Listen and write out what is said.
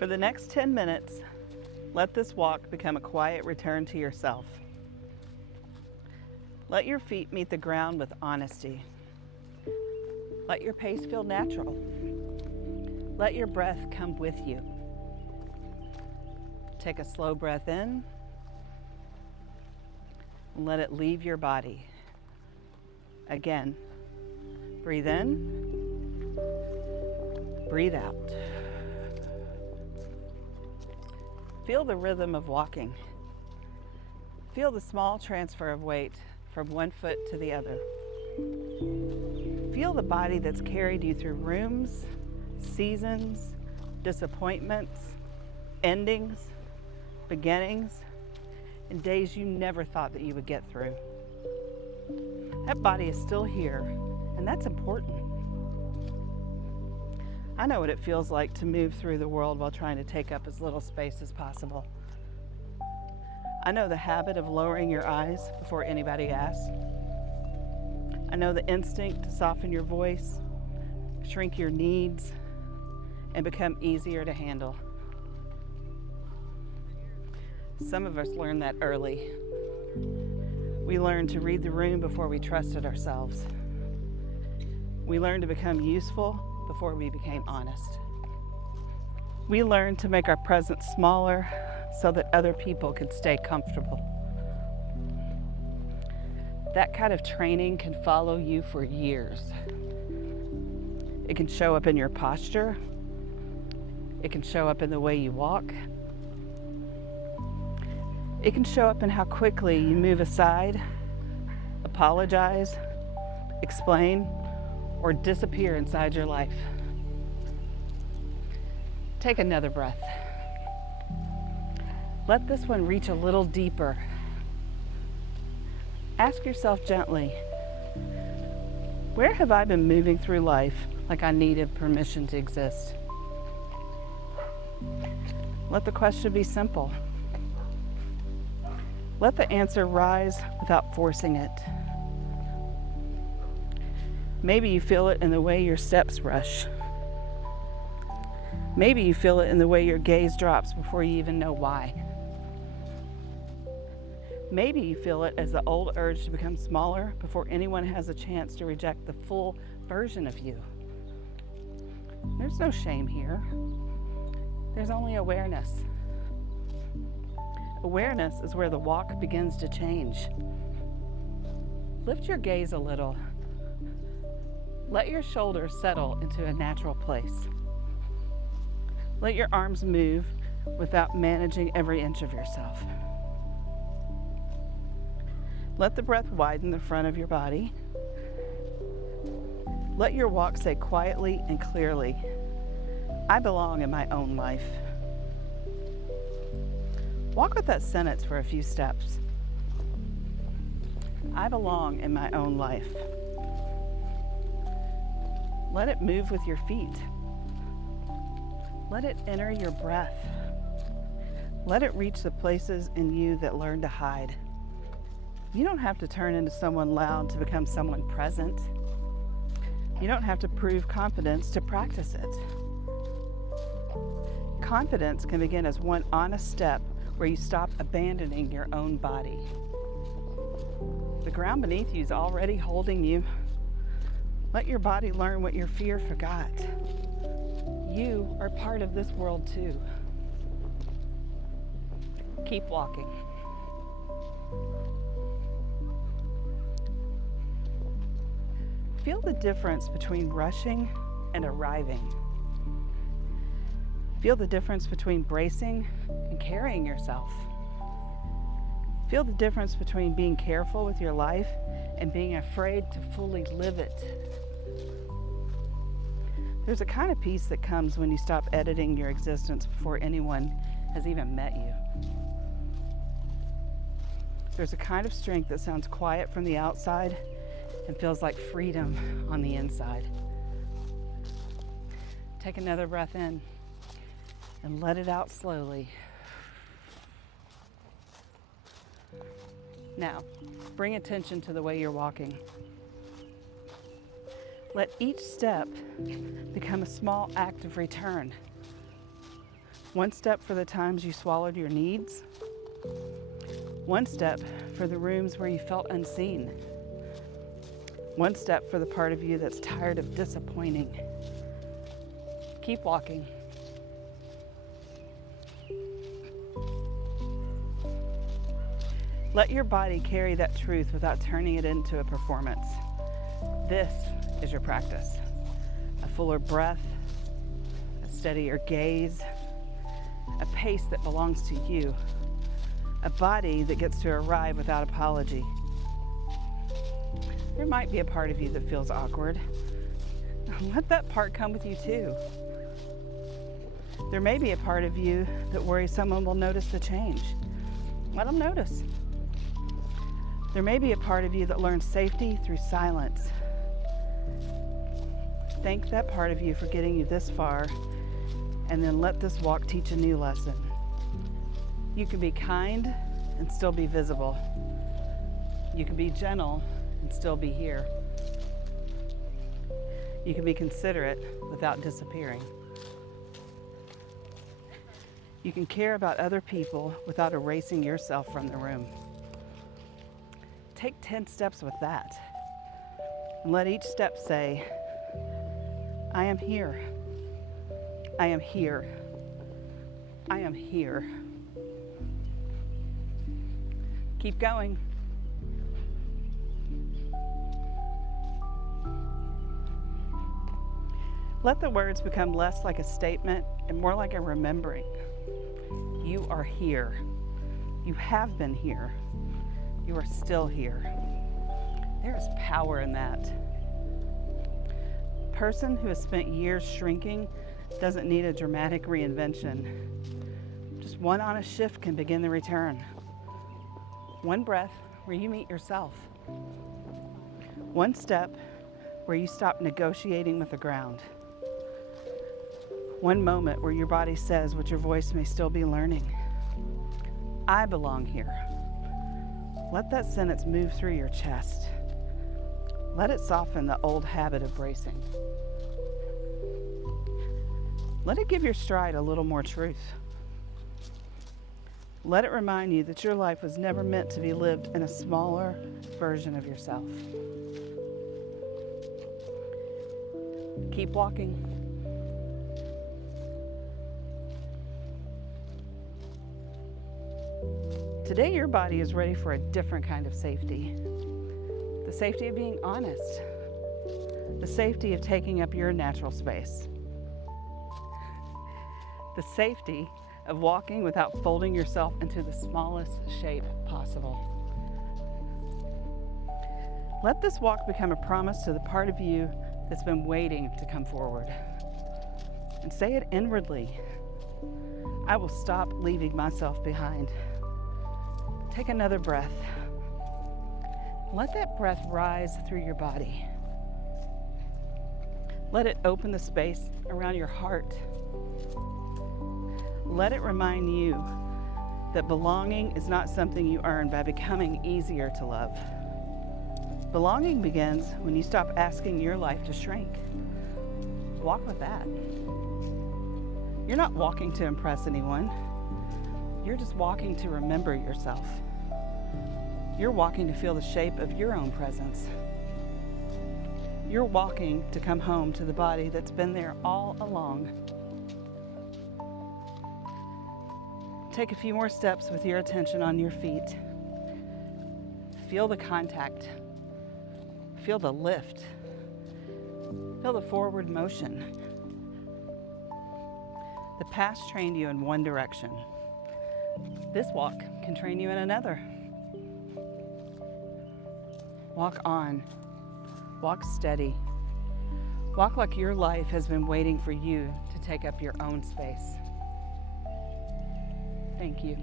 For the next 10 minutes, let this walk become a quiet return to yourself. Let your feet meet the ground with honesty. Let your pace feel natural. Let your breath come with you. Take a slow breath in and let it leave your body. Again, breathe in, breathe out. Feel the rhythm of walking. Feel the small transfer of weight from one foot to the other. Feel the body that's carried you through rooms, seasons, disappointments, endings, beginnings, and days you never thought that you would get through. That body is still here, and that's important. I know what it feels like to move through the world while trying to take up as little space as possible. I know the habit of lowering your eyes before anybody asks. I know the instinct to soften your voice, shrink your needs, and become easier to handle. Some of us learned that early. We learned to read the room before we trusted ourselves. We learned to become useful before we became honest. We learned to make our presence smaller so that other people could stay comfortable. That kind of training can follow you for years. It can show up in your posture. It can show up in the way you walk. It can show up in how quickly you move aside, apologize, explain, or disappear inside your life. Take another breath. Let this one reach a little deeper. Ask yourself gently, where have I been moving through life like I needed permission to exist? Let the question be simple. Let the answer rise without forcing it. Maybe you feel it in the way your steps rush. Maybe you feel it in the way your gaze drops before you even know why. Maybe you feel it as the old urge to become smaller before anyone has a chance to reject the full version of you. There's no shame here. There's only awareness. Awareness is where the walk begins to change. Lift your gaze a little. Let your shoulders settle into a natural place. Let your arms move without managing every inch of yourself. Let the breath widen the front of your body. Let your walk say quietly and clearly, I belong in my own life. Walk with that sentence for a few steps. I belong in my own life. Let it move with your feet. Let it enter your breath. Let it reach the places in you that learn to hide. You don't have to turn into someone loud to become someone present. You don't have to prove confidence to practice it. Confidence can begin as one honest step where you stop abandoning your own body. The ground beneath you is already holding you. Let your body learn what your fear forgot. You are part of this world too. Keep walking. Feel the difference between rushing and arriving. Feel the difference between bracing and carrying yourself. Feel the difference between being careful with your life and being afraid to fully live it. There's a kind of peace that comes when you stop editing your existence before anyone has even met you. There's a kind of strength that sounds quiet from the outside and feels like freedom on the inside. Take another breath in and let it out slowly. Now, bring attention to the way you're walking. Let each step become a small act of return. One step for the times you swallowed your needs. One step for the rooms where you felt unseen. One step for the part of you that's tired of disappointing. Keep walking. Let your body carry that truth without turning it into a performance. This is your practice. A fuller breath, a steadier gaze, a pace that belongs to you, a body that gets to arrive without apology. There might be a part of you that feels awkward. Let that part come with you too. There may be a part of you that worries someone will notice the change. Let them notice. There may be a part of you that learns safety through silence. Thank that part of you for getting you this far, and then let this walk teach a new lesson. You can be kind and still be visible. You can be gentle and still be here. You can be considerate without disappearing. You can care about other people without erasing yourself from the room. Take 10 steps with that, and let each step say, I am here. I am here. I am here. Keep going. Let the words become less like a statement and more like a remembering. You are here. You have been here. You are still here. There is power in that. A person who has spent years shrinking doesn't need a dramatic reinvention. Just one honest shift can begin the return. One breath where you meet yourself. One step where you stop negotiating with the ground. One moment where your body says what your voice may still be learning. I belong here. Let that sentence move through your chest. Let it soften the old habit of bracing. Let it give your stride a little more truth. Let it remind you that your life was never meant to be lived in a smaller version of yourself. Keep walking. Today, your body is ready for a different kind of safety. The safety of being honest. The safety of taking up your natural space. The safety of walking without folding yourself into the smallest shape possible. Let this walk become a promise to the part of you that's been waiting to come forward. And say it inwardly. I will stop leaving myself behind. Take another breath. Let that breath rise through your body. Let it open the space around your heart. Let it remind you that belonging is not something you earn by becoming easier to love. Belonging begins when you stop asking your life to shrink. Walk with that. You're not walking to impress anyone. You're just walking to remember yourself. You're walking to feel the shape of your own presence. You're walking to come home to the body that's been there all along. Take a few more steps with your attention on your feet. Feel the contact. Feel the lift. Feel the forward motion. The past trained you in one direction. This walk can train you in another. Walk on. Walk steady. Walk like your life has been waiting for you to take up your own space. Thank you.